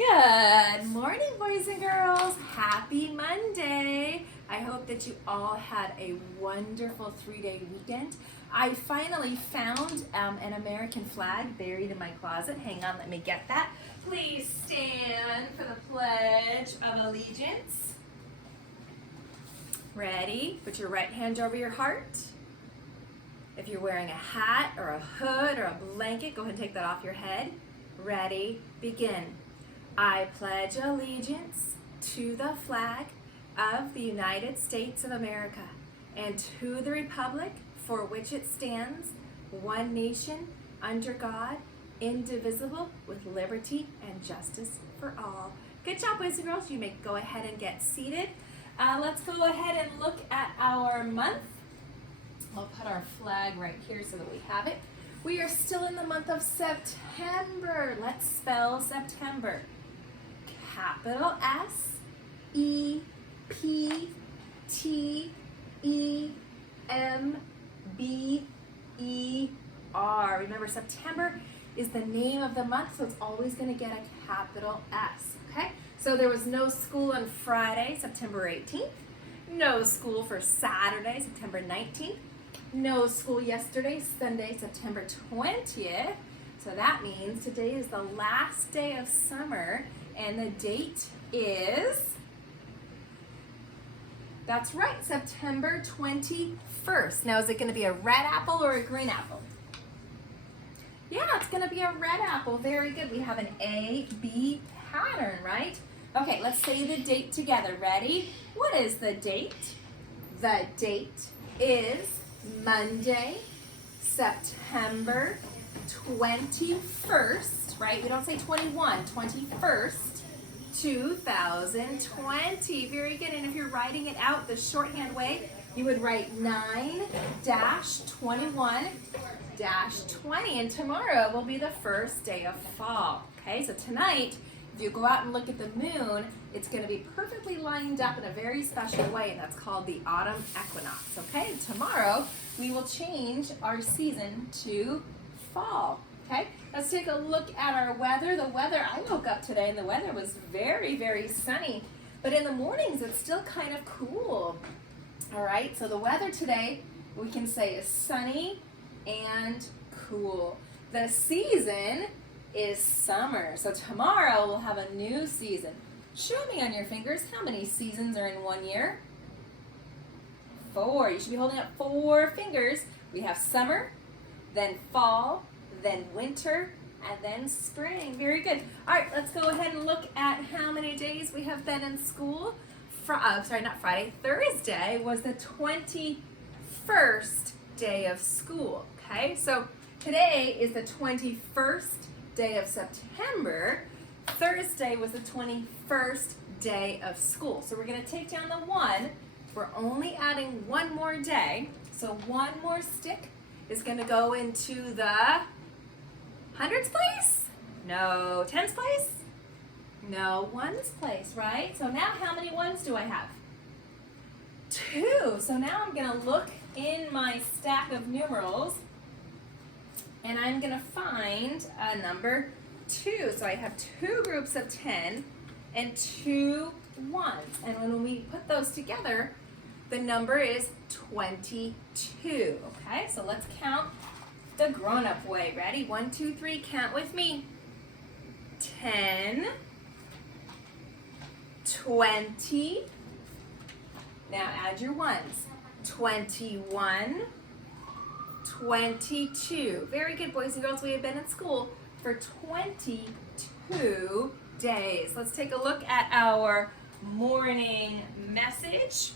Good morning, boys and girls. Happy Monday. I hope that you all had a wonderful 3-day weekend. I finally found an American flag buried in my closet. Hang on, let me get that. Please stand for the Pledge of Allegiance. Ready? Put your right hand over your heart. If you're wearing a hat or a hood or a blanket, go ahead and take that off your head. Ready? Begin. I pledge allegiance to the flag of the United States of America and to the republic for which it stands, one nation, under God, indivisible, with liberty and justice for all. Good job, boys and girls. You may go ahead and get seated. Let's go ahead and look at our month. I'll put our flag right here so that we have it. We are still in the month of September. Let's spell September. Capital S, E, P, T, E, M, B, E, R. Remember, September is the name of the month, so it's always going to get a capital S, okay? So there was no school on Friday, September 18th. No school for Saturday, September 19th. No school yesterday, Sunday, September 20th. So that means today is the last day of summer, and the date is, that's right, September 21st. Now, is it going to be a red apple or a green apple? Yeah, it's going to be a red apple. Very good. We have an A-B pattern, right? Okay, let's say the date together. Ready? What is the date? The date is Monday, September 21st, right? We don't say 21, 21st, 2020. Very good. And if you're writing it out the shorthand way, you would write 9-21-20. And tomorrow will be the first day of fall. Okay, so tonight, if you go out and look at the moon, it's going to be perfectly lined up in a very special way, and that's called the autumn equinox. Okay, tomorrow we will change our season to fall. Okay, let's take a look at our weather. The weather, I woke up today and the weather was very, very sunny, but in the mornings it's still kind of cool. All right, so the weather today we can say is sunny and cool. The season is summer. So tomorrow we'll have a new season. Show me on your fingers how many seasons are in 1 year. 4. You should be holding up 4 fingers. We have summer, then fall, then winter, and then spring. Very good. All right, let's go ahead and look at how many days we have been in school. Thursday was the 21st day of school. Okay, so today is the 21st day of September. Thursday was the 21st day of school. So we're going to take down the 1. We're only adding 1 more day. So 1 more stick is going to go into the hundreds place? No. Tens place? No. Ones place, right? So now how many ones do I have? 2. So now I'm going to look in my stack of numerals, and I'm going to find a number 2. So I have 2 groups of 10 and 2 ones. And when we put those together, the number is 22. Okay, so let's count the grown-up way. Ready? 1, 2, 3. Count with me. 10, 20. Now add your ones. 21, 22. Very good, boys and girls. We have been in school for 22 days. Let's take a look at our morning message.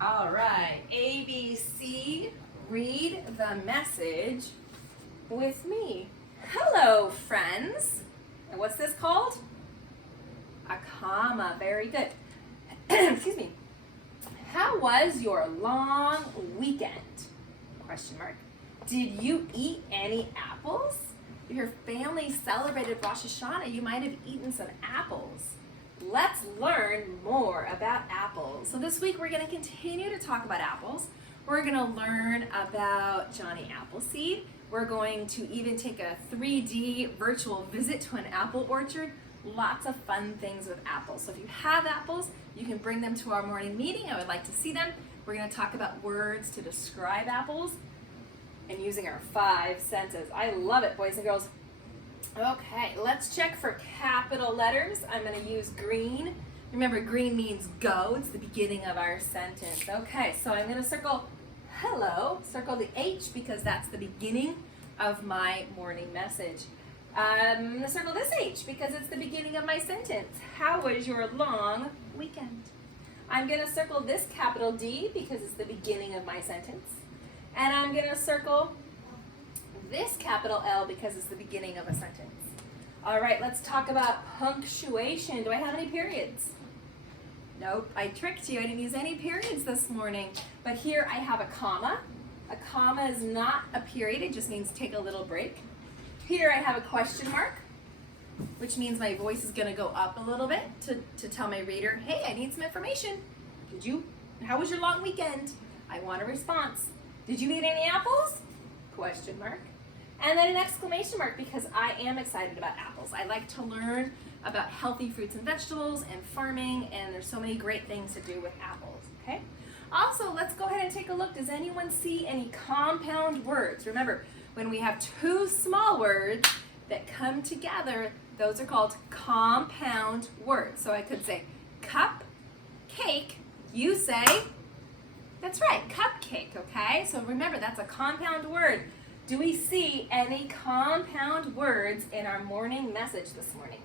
All right, ABC, read the message with me. Hello, friends. And what's this called? A comma. Very good. Excuse me. How was your long weekend? Question mark. Did you eat any apples? If your family celebrated Rosh Hashanah, you might have eaten some apples. Let's learn more about apples. So this week we're going to continue to talk about apples. We're going to learn about Johnny Appleseed. We're going to even take a 3D virtual visit to an apple orchard. Lots of fun things with apples. So if you have apples, you can bring them to our morning meeting. I would like to see them. We're going to talk about words to describe apples and using our 5 senses. I love it, boys and girls. Okay, let's check for capital letters. I'm going to use green. Remember, green means go. It's the beginning of our sentence. Okay, so I'm going to circle hello, circle the H because that's the beginning of my morning message. I'm going to circle this H because it's the beginning of my sentence. How was your long weekend? I'm going to circle this capital D because it's the beginning of my sentence. And I'm going to circle this capital L because it's the beginning of a sentence. All right, let's talk about punctuation. Do I have any periods? Nope, I tricked you. I didn't use any periods this morning. But here I have a comma. A comma is not a period. It just means take a little break. Here I have a question mark, which means my voice is going to go up a little bit to tell my reader, hey, I need some information. How was your long weekend? I want a response. Did you eat any apples? Question mark. And then an exclamation mark because I am excited about apples. I like to learn about healthy fruits and vegetables and farming, and there's so many great things to do with apples, okay? Also, let's go ahead and take a look. Does anyone see any compound words? Remember, when we have 2 small words that come together, those are called compound words. So I could say cup, cake. You say, that's right, cupcake, okay? So remember, that's a compound word. Do we see any compound words in our morning message this morning?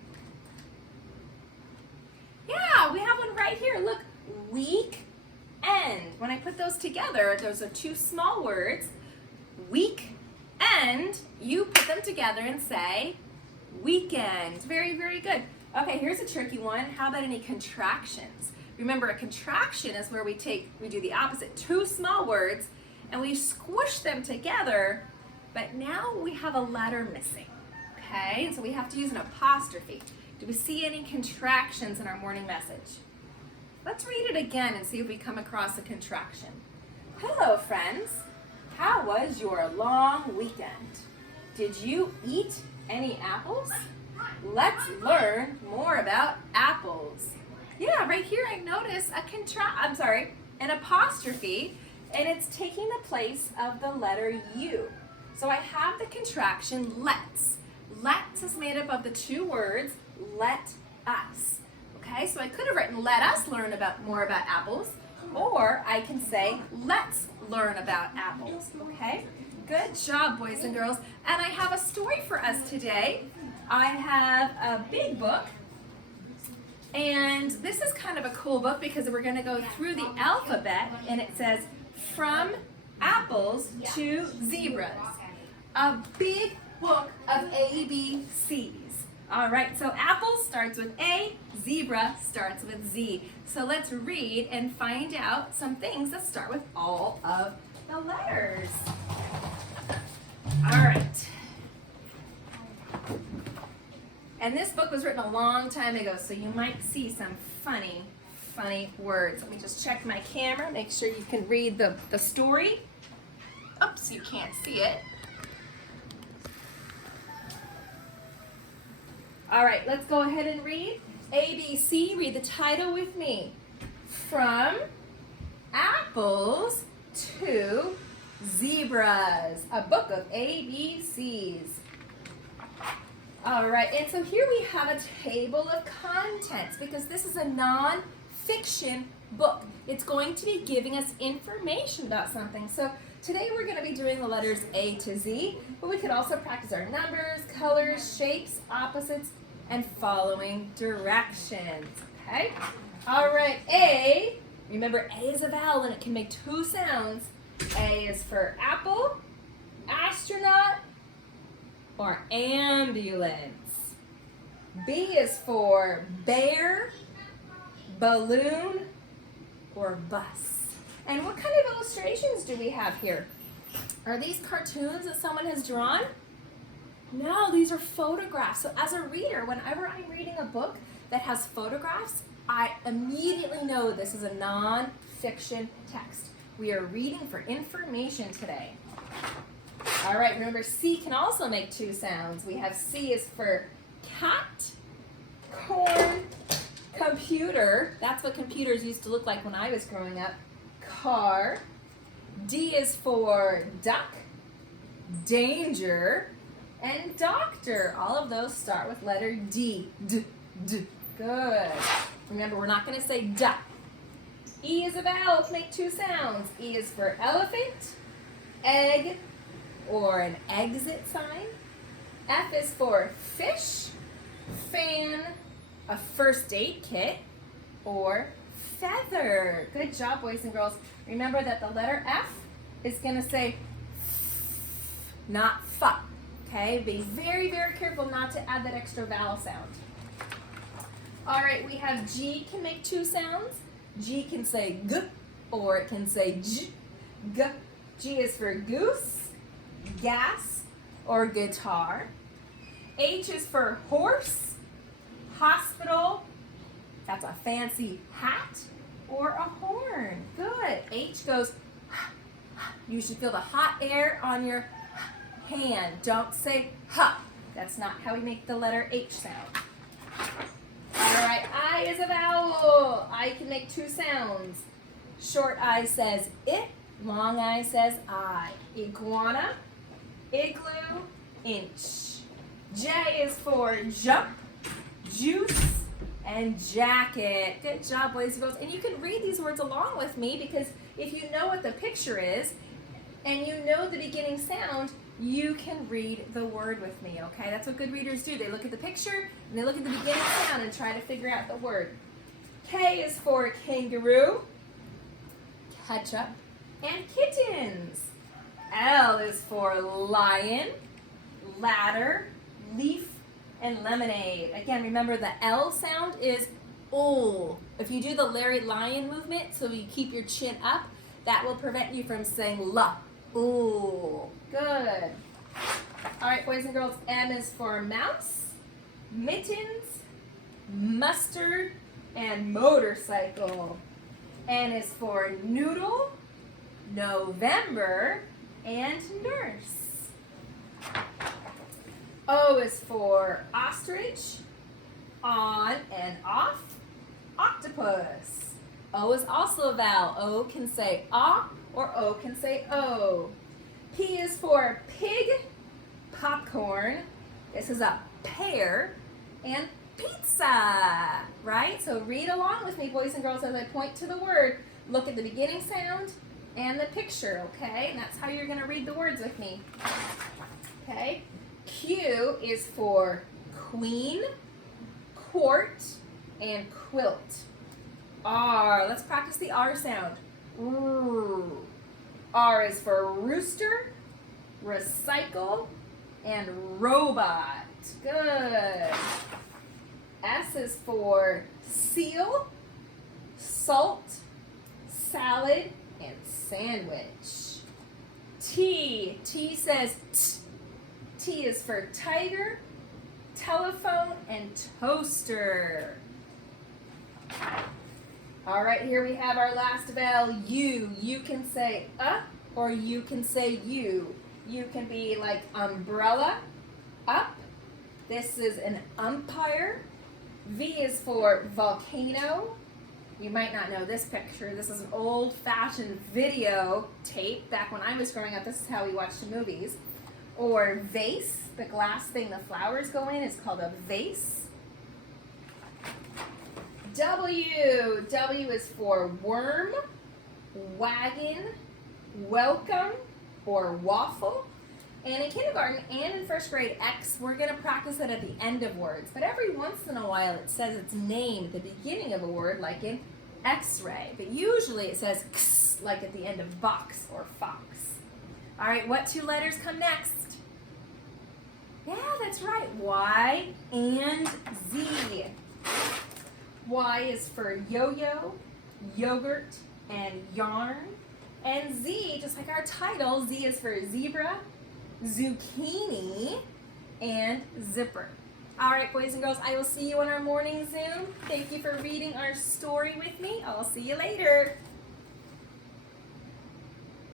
Yeah, we have one right here. Look, weekend. When I put those together, those are 2 small words. Weekend, you put them together and say weekend. Very, very good. Okay, here's a tricky one. How about any contractions? Remember, a contraction is where we do the opposite. 2 small words, and we squish them together, but now we have a letter missing, okay? So we have to use an apostrophe. Do we see any contractions in our morning message? Let's read it again and see if we come across a contraction. Hello, friends. How was your long weekend? Did you eat any apples? Let's learn more about apples. Yeah, right here I notice an apostrophe, and it's taking the place of the letter U. So I have the contraction let's. Let's is made up of the 2 words, let us. Okay, so I could have written let us learn more about apples, or I can say let's learn about apples. Okay, good job, boys and girls. And I have a story for us today. I have a big book, and this is kind of a cool book because we're going to go through the alphabet, and it says from apples to zebras. A big book of ABCs. All right, so apple starts with A, zebra starts with Z. So let's read and find out some things that start with all of the letters. All right. And this book was written a long time ago, so you might see some funny words. Let me just check my camera, make sure you can read the story. Oops, you can't see it. All right, let's go ahead and read. ABC, read the title with me. From apples to zebras, a book of ABCs. All right, and so here we have a table of contents because this is a non-fiction book. It's going to be giving us information about something. So today we're going to be doing the letters A to Z, but we could also practice our numbers, colors, shapes, opposites, and following directions, okay? All right, A, remember A is a vowel and it can make 2 sounds. A is for apple, astronaut, or ambulance. B is for bear, balloon, or bus. And what kind of illustrations do we have here? Are these cartoons that someone has drawn? No, these are photographs. So as a reader, whenever I'm reading a book that has photographs, I immediately know this is a non-fiction text. We are reading for information today. All right, remember C can also make two sounds. We have C is for cat, corn, computer. That's what computers used to look like when I was growing up. Car. D is for duck, danger, and doctor. All of those start with letter D. D, D. Good. Remember, we're not going to say duck. E is a vowel to make two sounds. E is for elephant, egg, or an exit sign. F is for fish, fan, a first aid kit, or feather. Good job, boys and girls. Remember that the letter F is going to say f, not fa. Okay, be very, very careful not to add that extra vowel sound. All right, we have G can make two sounds. G can say g, or it can say j, g. G is for goose, gas, or guitar. H is for horse, hospital, that's a fancy hat, or a horn. Good. H goes, you should feel the hot air on your hand. Don't say ha. That's not how we make the letter H sound. All right, I is a vowel. I can make two sounds. Short I says it, long I says I. Iguana, igloo, inch. J is for jump, juice, and jacket. Good job, boys and girls. And you can read these words along with me, because if you know what the picture is and you know the beginning sound, you can read the word with me, okay? That's what good readers do. They look at the picture and they look at the beginning sound and try to figure out the word. K is for kangaroo, ketchup, and kittens. L is for lion, ladder, leaf, and lemonade. Again, remember the L sound is O. If you do the Larry Lion movement, so you keep your chin up, that will prevent you from saying la. Ooh, good. All right, boys and girls, M is for mouse, mittens, mustard, and motorcycle. N is for noodle, November, and nurse. O is for ostrich, on and off, octopus. O is also a vowel. O can say ah, or O can say O. P is for pig, popcorn. This is a pear, and pizza, right? So read along with me, boys and girls, as I point to the word. Look at the beginning sound and the picture, okay? And that's how you're going to read the words with me. Okay? Q is for queen, court, and quilt. R, let's practice the R sound. Ooh. R is for rooster, recycle, and robot. Good. S is for seal, salt, salad, and sandwich. T says t. T is for tiger, telephone, and toaster. All right, here we have our last vowel, U. You can say or you can say you. You can be like umbrella, up. This is an umpire. V is for volcano. You might not know this picture. This is an old-fashioned video tape. Back when I was growing up, this is how we watched the movies. Or vase, the glass thing the flowers go in is called a vase. W is for worm, wagon, welcome, or waffle. And in kindergarten and in first grade, X, we're going to practice it at the end of words. But every once in a while, it says its name at the beginning of a word, like in X-ray. But usually it says X, like at the end of box or fox. All right, what two letters come next? Yeah, that's right. Y and Z. Y is for yo-yo, yogurt, and yarn. And Z, just like our title, Z is for zebra, zucchini, and zipper. All right, boys and girls, I will see you on our morning Zoom. Thank you for reading our story with me. I'll see you later.